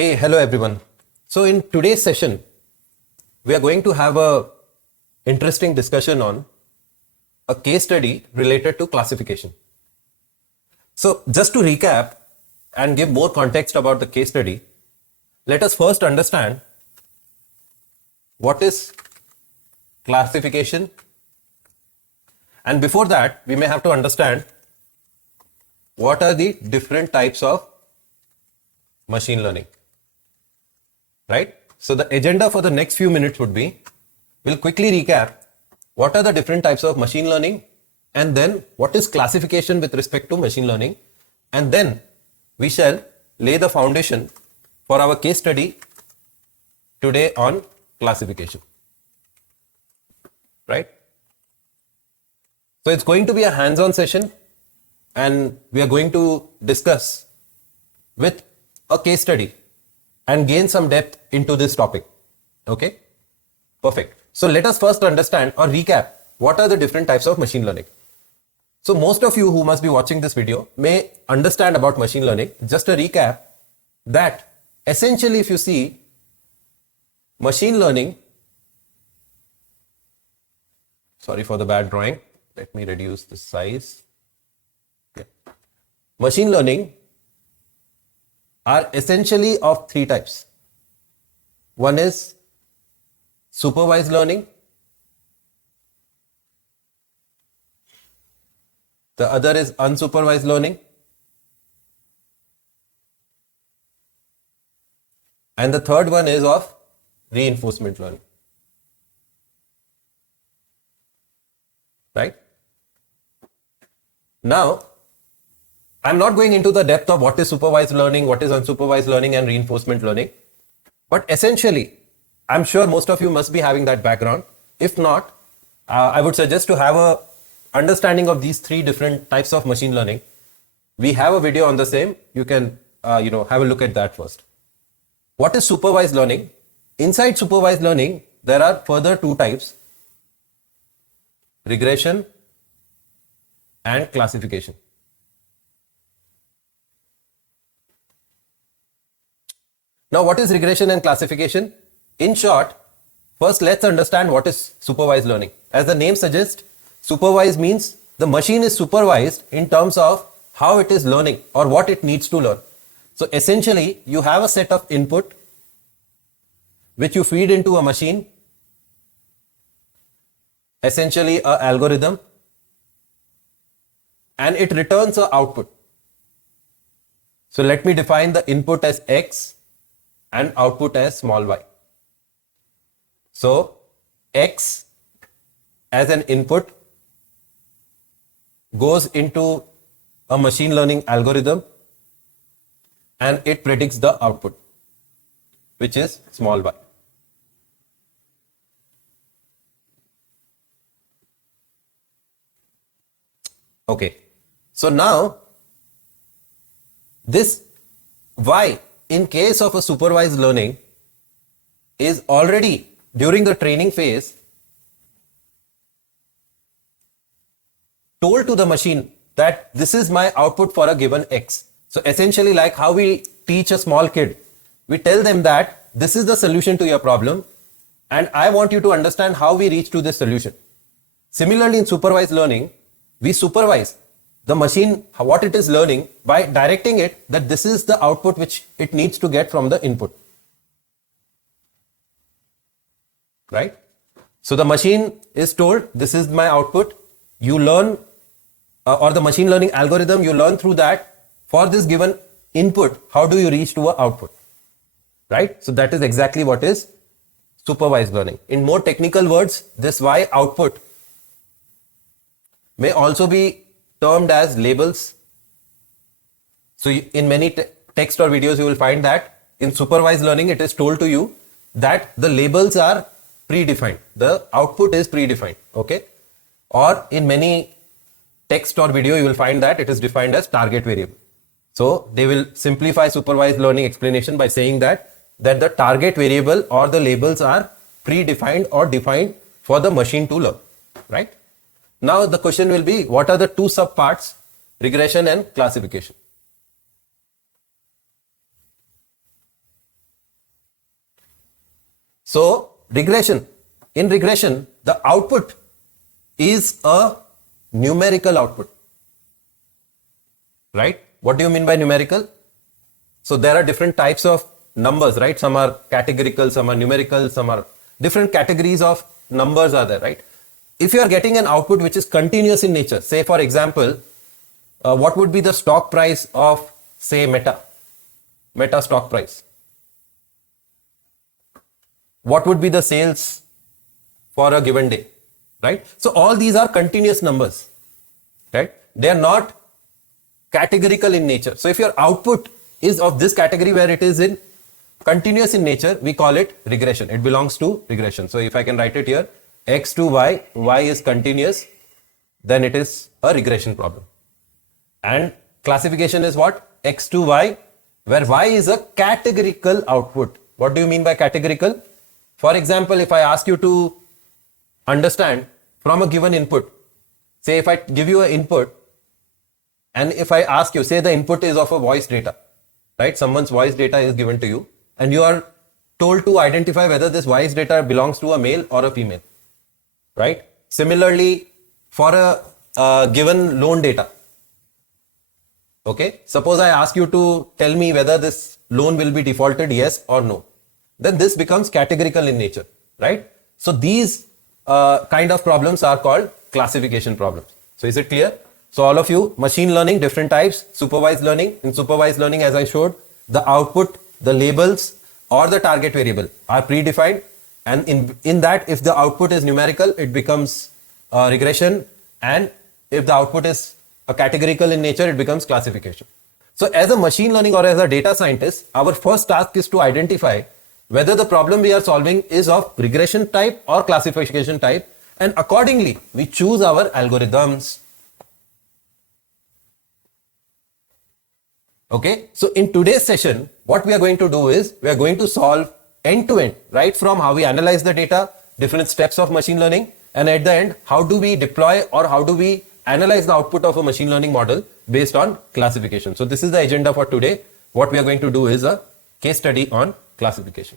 Hey, hello everyone. So in today's session, we are going to have a interesting discussion on a case study related to classification. So just to recap and give more context about the case study, let us first understand what is classification. And before that, we may have to understand what are the different types of machine learning. Right? So the agenda for the next few minutes would be, we'll quickly recap what are the different types of machine learning, and then what is classification with respect to machine learning, and then we shall lay the foundation for our case study today on classification. Right? So it's going to be a hands-on session, and we are going to discuss with a case study and gain some depth into this topic. Okay, perfect. So let us first understand or recap what are the different types of machine learning. So most of you who must be watching this video may understand about machine learning. Just a recap that essentially, if you see machine learning, sorry for the bad drawing, let me reduce the size. Okay. Machine learning are essentially of three types. One is supervised learning, the other is unsupervised learning, and the third one is of reinforcement learning. Right? Now, I'm not going into the depth of what is supervised learning, what is unsupervised learning and reinforcement learning. But essentially, I'm sure most of you must be having that background. If not, I would suggest to have a understanding of these three different types of machine learning. We have a video on the same. You can have a look at that first. What is supervised learning? Inside supervised learning, there are further two types: regression and classification. Now, what is regression and classification? In short, first let's understand what is supervised learning. As the name suggests, supervised means the machine is supervised in terms of how it is learning or what it needs to learn. So essentially, you have a set of input which you feed into a machine, essentially an algorithm, and it returns an output. So let me define the input as X and output as small y. So X as an input goes into a machine learning algorithm and it predicts the output, which is small y. Okay, so now this y in case of a supervised learning is already during the training phase told to the machine that this is my output for a given X. So essentially, like how we teach a small kid, we tell them that this is the solution to your problem and I want you to understand how we reach to this solution. Similarly, in supervised learning, we supervise the machine, what it is learning, by directing it that this is the output which it needs to get from the input. Right? So the machine is told, this is my output. You learn, or the machine learning algorithm, you learn through that for this given input, how do you reach to an output? Right? So that is exactly what is supervised learning. In more technical words, this Y output may also be termed as labels. So in many text or videos, you will find that in supervised learning, it is told to you that the labels are predefined. The output is predefined. Okay. Or in many text or video, you will find that it is defined as target variable. So they will simplify supervised learning explanation by saying that the target variable or the labels are predefined or defined for the machine to learn. Right. Now the question will be, what are the two subparts, regression and classification? So in regression, the output is a numerical output, right? What do you mean by numerical? So there are different types of numbers, right? Some are categorical, some are numerical, some are different categories of numbers are there, right? If you are getting an output which is continuous in nature, say for example, what would be the stock price of, say, Meta stock price? What would be the sales for a given day, right? So all these are continuous numbers, right? They are not categorical in nature. So if your output is of this category where it is in continuous in nature, we call it regression. It belongs to regression. So if I can write it here, x to y, y is continuous, then it is a regression problem. And classification is what? X to y, where y is a categorical output. What do you mean by categorical? For example, if I ask you to understand from a given input, say if I give you an input and if I ask you, say the input is of a voice data, right? Someone's voice data is given to you and you are told to identify whether this voice data belongs to a male or a female, right? Similarly, for a given loan data, okay, suppose I ask you to tell me whether this loan will be defaulted, yes or no. Then this becomes categorical in nature, right? So these kind of problems are called classification problems. So is it clear? So all of you, machine learning, different types, supervised learning. In supervised learning, as I showed, the output, the labels or the target variable are predefined. And in that, if the output is numerical, it becomes regression. And if the output is a categorical in nature, it becomes classification. So as a machine learning or as a data scientist, our first task is to identify whether the problem we are solving is of regression type or classification type, and accordingly we choose our algorithms. Okay, so in today's session, what we are going to do is we are going to solve end to end, right from how we analyze the data, different steps of machine learning, and at the end, how do we deploy or how do we analyze the output of a machine learning model based on classification. So this is the agenda for today. What we are going to do is a case study on classification.